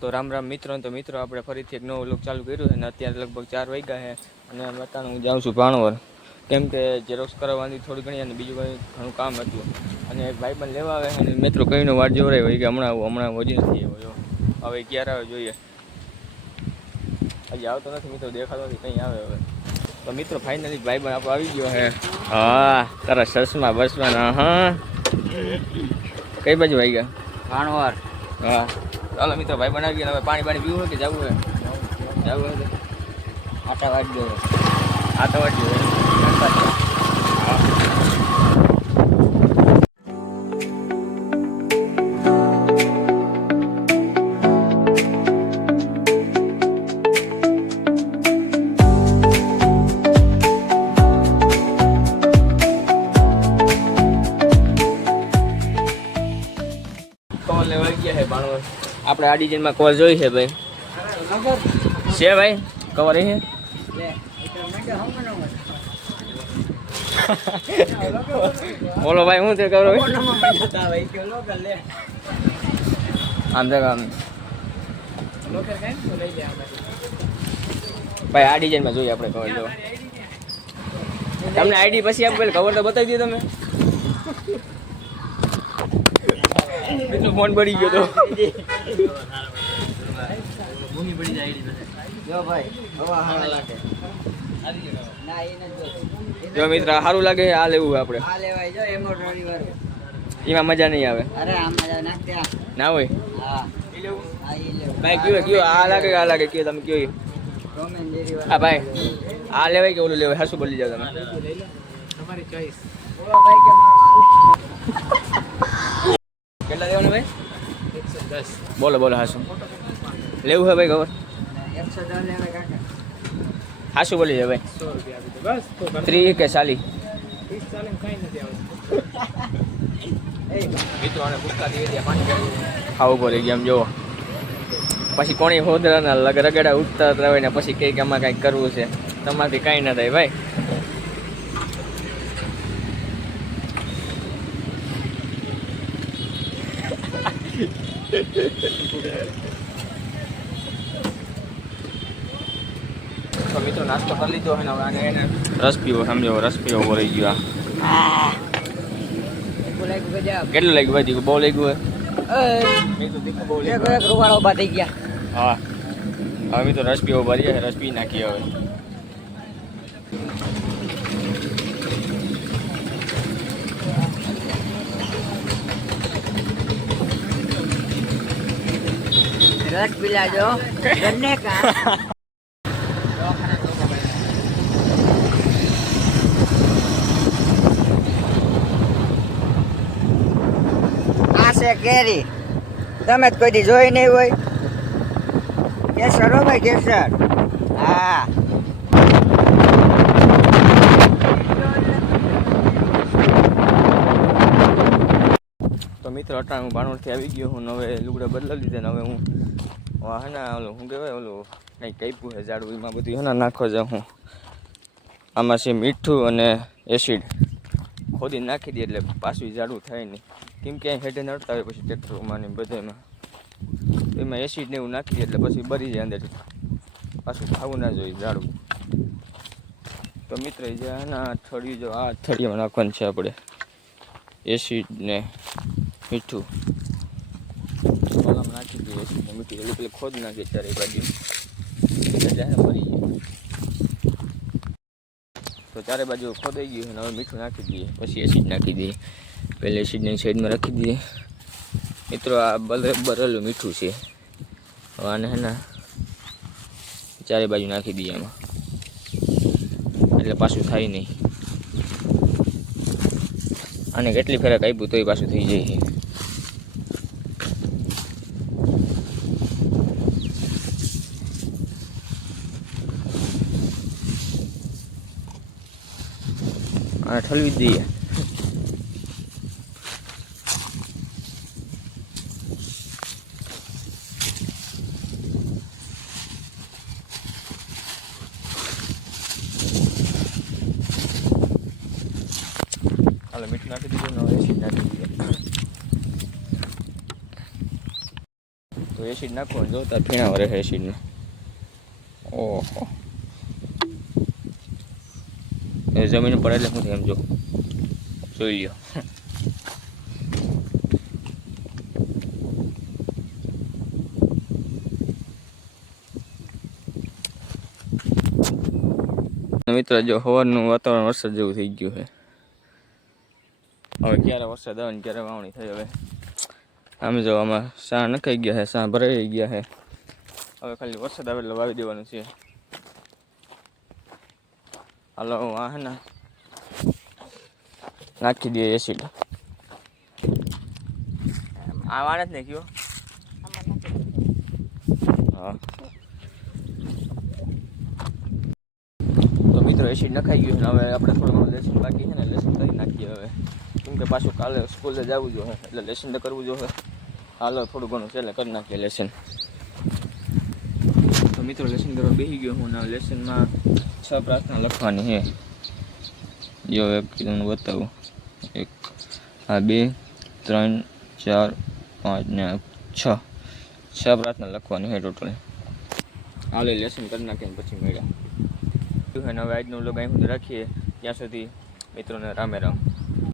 તો રામ રામ મિત્રો, તો મિત્રો આપણે ફરીથી એક નવો વ્લોગ ચાલુ કર્યો છે અને અત્યારે લગભગ 4 વાગ્યા છે અને અત્યારે હું જાઉં છું ભાણવર, કેમ કે ઝેરોક્સ કરાવવાની થોડી ઘણી અને બીજું ઘણું કામ હતું અને એક ભાઈબંધ લેવા આવે અને મિત્રો કહીને વાટ જોવરાય હોય કે હમણાં વજી નથી આવ્યો, હવે ક્યારે આવે જોઈએ, હજી આવતો નથી મિત્રો, દેખાતો નથી કંઈ આવે હવે. તો મિત્રો ફાઇનલી ભાઈબંધ આપણો આવી ગયો છે. હા તારા ચશ્મા બસમાં. હા કઈ બાજુ આવી ગયા? ભાણવર. હા ચાલો મિત્રો, ભાઈ બનાવી ગયા. હવે પાણી પીવું હોય કે જવું હોય? જવું હોય આટા વાટ ગયો. આ તો વાટ ગયો. કોલ લેવા ગયા છે ભાણવર. આપણે આ ડિઝાઇનમાં કવર જોઈ છે ભાઈ? છે ભાઈ કવર એ છે? બોલો ભાઈ, શું છે કવર? આમ તો આમ ભાઈ આ ડિઝાઇનમાં જોઈએ આપણે કવર. જો તમને આઈડી પછી આપો, કવર તો બતાવી દો તમે. મિત્રો ફોન પડી ગયો તો. જો મિત્ર સારું લાગે આ લેવું આપણે. એમાં મજા નહીં આવે. ના હોય ભાઈ, કયો આ લાગે આ લાગે કયો તમે કયો? હા ભાઈ આ લેવાય કે ઓલું લેવાય? હાસું બોલી જાવ તમે. કેટલા લેવાનું ભાઈ? 110. બોલો બોલો હાસું લેવું છે ભાઈ ખબર? 110 હાસું બોલી જાય ભાઈ. 30 કે 40? મિત્રો અને ભૂખતા દીધી પાણી ખાવું પડે ગયા. એમ જોવો પછી કોણી હોદરાના રગડા ઉઠતા હોય ને પછી કંઈક આમાં કંઈક કરવું છે, તમારાથી કાંઈ ના થાય ભાઈ. તો મિત્રો નાસ્તો કરી લીધો છે ને હવે એને રસ પીવો. સમજો રસ પીવો બોલાઈ ગયો. કેટલું લાગ્યું ભાઈ? બહુ લાગ્યું હોય. હા હવે મિત્રો રસ પીવો ભરીએ, રસ પી નાખીએ હવે. रस पिला दो गन्ने का। आ से केरी તમે કોઈ દી જોઈ નહીં હોય? કેસર હો ભાઈ, કેસર. હા તો મિત્રો અટાણ હું ભાણવડથી આવી ગયો હું. હવે લુગડા બદલાવી લીધા ને હવે હું હે ને ઓલું શું કહેવાય ઓલું કંઈક કાપ્યું છે ઝાડું, એમાં બધું હે ને નાખવા જાઉં હું. આમાં છે મીઠું અને એસિડ, ખોદી નાખી દઈએ એટલે પાછું ઝાડું થાય નહીં, કેમ કે અહીં હેઠે નડતા હોય પછી ટ્રેક્ટરોમાં ને બધામાં. એમાં એસિડ ને એવું નાખી દઈએ એટલે પછી બરી જાય અંદરથી, પાછું ખાવું ના જોઈએ ઝાડું. તો મિત્ર જે હે ને થળિયું, જો આ થળિયામાં નાખવાનું છે આપણે એસિડ ને મીઠું. ઓલામાં નાખી દઈએ એસિડ ને મીઠું, એટલે પેલી ખોદ નાખીએ ચારે બાજુ એટલે મરી જાય. તો ચારે બાજુ ખોદાઈ ગયું અને હવે મીઠું નાખી દઈએ, પછી એસિડ નાખી દઈએ. પહેલાં એસિડની સાઈડમાં રાખી દઈએ. મિત્રો આ બરેલું મીઠું છે, હવે આને હે ને ચારે બાજુ નાખી દઈએ આમાં, એટલે પાછું થાય નહીં. આને કેટલી ફેરક આપ્યું તોય પાછું થઈ જાય. આને ઠલવી જ દઈએ. હાલો મીઠું નાખી દીધું ને એસિડ નાખી દઈએ. તો એસિડ નાખવાનું જોતા ફીણા રહે એસિડને. ઓહો એ જમીન પર એટલે હું એમ જો જોઈ લ્યો. મિત્ર જો સવારનું વાતાવરણ વરસાદ જેવું થઈ ગયું છે. હવે ક્યારે વરસાદ આવે ને ક્યારે વાવણી થઈ. હવે આમ જો આમાં સાં નખાઈ ગયા છે, સાં ભરાઈ ગયા છે. હવે ખાલી વરસાદ આવે એટલે વાવી દેવાનું છે. હાલો આ હે ને નાખી દઈએ એસિડ. આ વાણ જ નાખ્યો. હા તો મિત્રો એસિડ નખાઈ ગયું છે. હવે આપણે થોડું લેસન બાકી છે ને લેસન કરી નાખીએ હવે, કેમ કે પાછું કાલે સ્કૂલે જવું જોઈએ એટલે લેસન તો કરવું જોઈએ. હાલો થોડું ઘણું છે એટલે કરી નાખીએ લેસન. તો મિત્રો લેસન કરવા બેસી ગયો હું. લેસનમાં 6 પ્રાર્થના લખવાની છે. જો એક તમને બતાવું, 1 આ 2 3 4 5 ને 6 પ્રાર્થના લખવાની છે ટોટલ. હાલે લેસન કરી નાખીને પછી મળ્યા. હવે આજનું વ્લોગ અહીં સુધી રાખીએ. ત્યાં સુધી મિત્રોને રામે રામ.